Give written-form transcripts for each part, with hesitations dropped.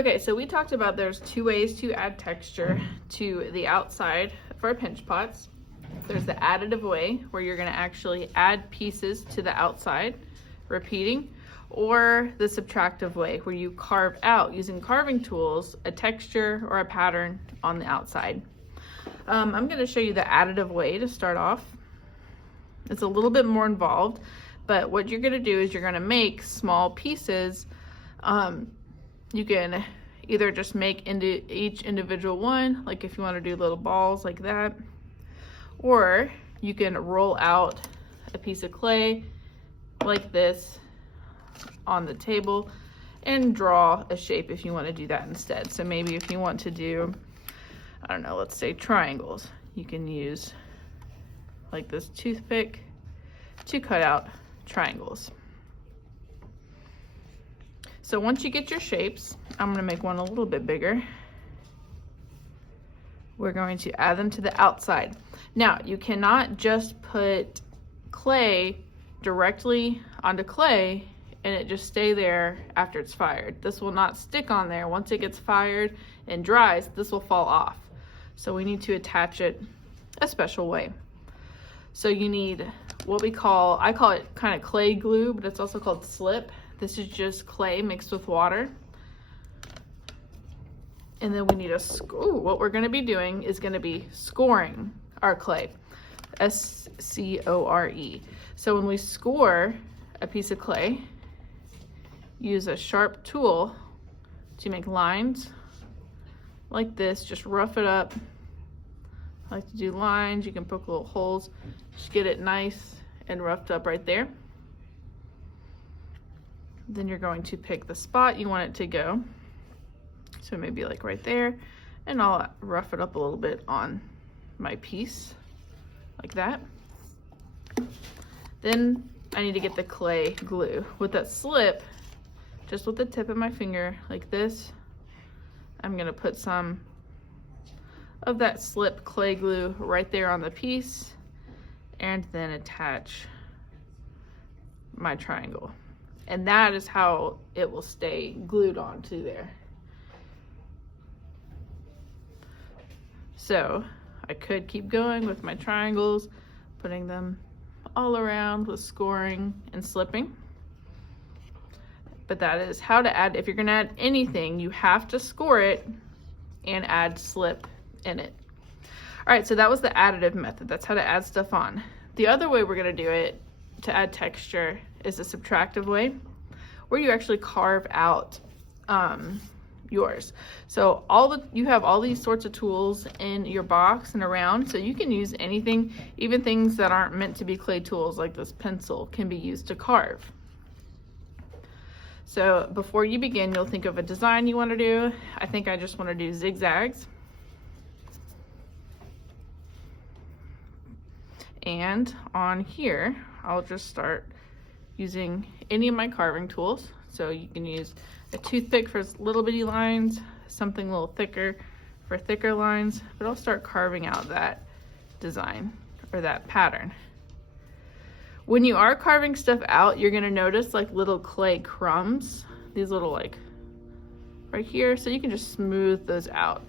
Okay, so we talked about there's two ways to add texture to the outside for pinch pots. There's the additive way, where you're gonna actually add pieces to the outside, repeating, or the subtractive way, where you carve out, using carving tools, a texture or a pattern on the outside. I'm gonna show you the additive way to start off. It's a little bit more involved, but what you're gonna do is you're gonna make small pieces. You can either just make into each individual one, like if you want to do little balls like that, or you can roll out a piece of clay like this on the table and draw a shape if you want to do that instead. So maybe if you want to do, I don't know, let's say triangles, you can use like this toothpick to cut out triangles. So once you get your shapes, I'm gonna make one a little bit bigger. We're going to add them to the outside. Now, you cannot just put clay directly onto clay and it just stay there after it's fired. This will not stick on there. Once it gets fired and dries, this will fall off. So we need to attach it a special way. So you need what I call it kind of clay glue, but it's also called slip. This is just clay mixed with water. And then we need what we're gonna be doing is gonna be scoring our clay, S-C-O-R-E. So when we score a piece of clay, use a sharp tool to make lines like this, just rough it up. I like to do lines, you can poke little holes, just get it nice and roughed up right there. Then you're going to pick the spot you want it to go. So maybe like right there, and I'll rough it up a little bit on my piece, like that. Then I need to get the clay glue. With that slip, just with the tip of my finger, like this, I'm gonna put some of that slip clay glue right there on the piece, and then attach my triangle. And that is how it will stay glued onto there. So I could keep going with my triangles, putting them all around with scoring and slipping. But that is how to add. If you're gonna add anything, you have to score it and add slip in it. All right, so that was the additive method. That's how to add stuff on. The other way we're gonna do it to add texture is the subtractive way, where you actually carve out yours. So you have all these sorts of tools in your box and around, so you can use anything, even things that aren't meant to be clay tools, like this pencil can be used to carve. So before you begin, you'll think of a design you want to do. I think I just want to do zigzags. And on here, I'll just start using any of my carving tools. So you can use a toothpick for little bitty lines, something a little thicker for thicker lines, but I'll start carving out that design or that pattern. When you are carving stuff out, you're gonna notice like little clay crumbs, these little like right here, so you can just smooth those out.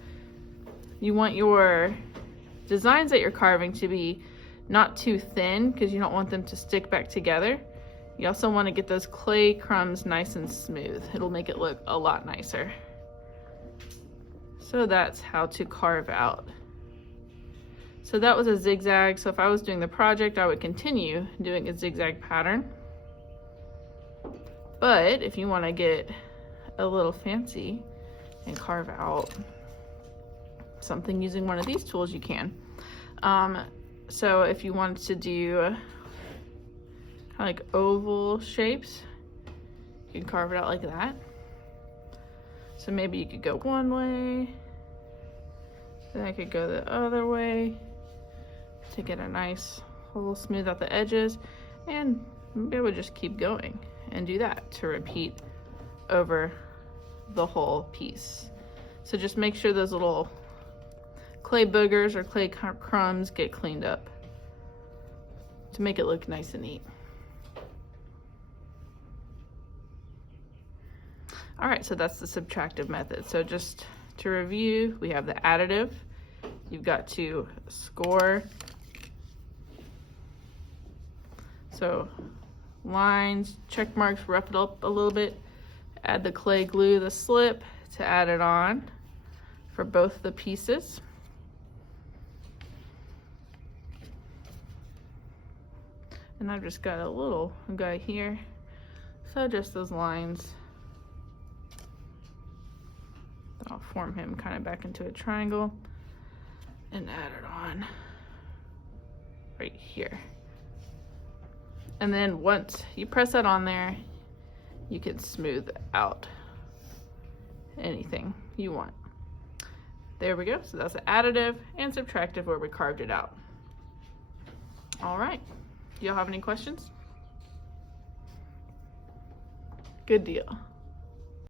You want your designs that you're carving to be not too thin because you don't want them to stick back together. You also want to get those clay crumbs nice and smooth. It'll make it look a lot nicer. So that's how to carve out. So that was a zigzag. So if I was doing the project, I would continue doing a zigzag pattern. But if you want to get a little fancy and carve out something using one of these tools, you can. So if you wanted to do like oval shapes, you can carve it out like that. So maybe you could go one way, then I could go the other way to get a nice hole, smooth out the edges, and maybe I would just keep going and do that to repeat over the whole piece. So just make sure those little clay boogers or clay crumbs get cleaned up to make it look nice and neat. All right, so that's the subtractive method. So just to review, we have the additive. You've got to score. So lines, check marks, rough it up a little bit. Add the clay glue, the slip to add it on for both the pieces. And I've just got a little guy here. So just those lines. I'll form him kind of back into a triangle and add it on right here. And then once you press that on there, you can smooth out anything you want. There we go. So that's the additive and subtractive where we carved it out. All right. Do y'all have any questions? Good deal.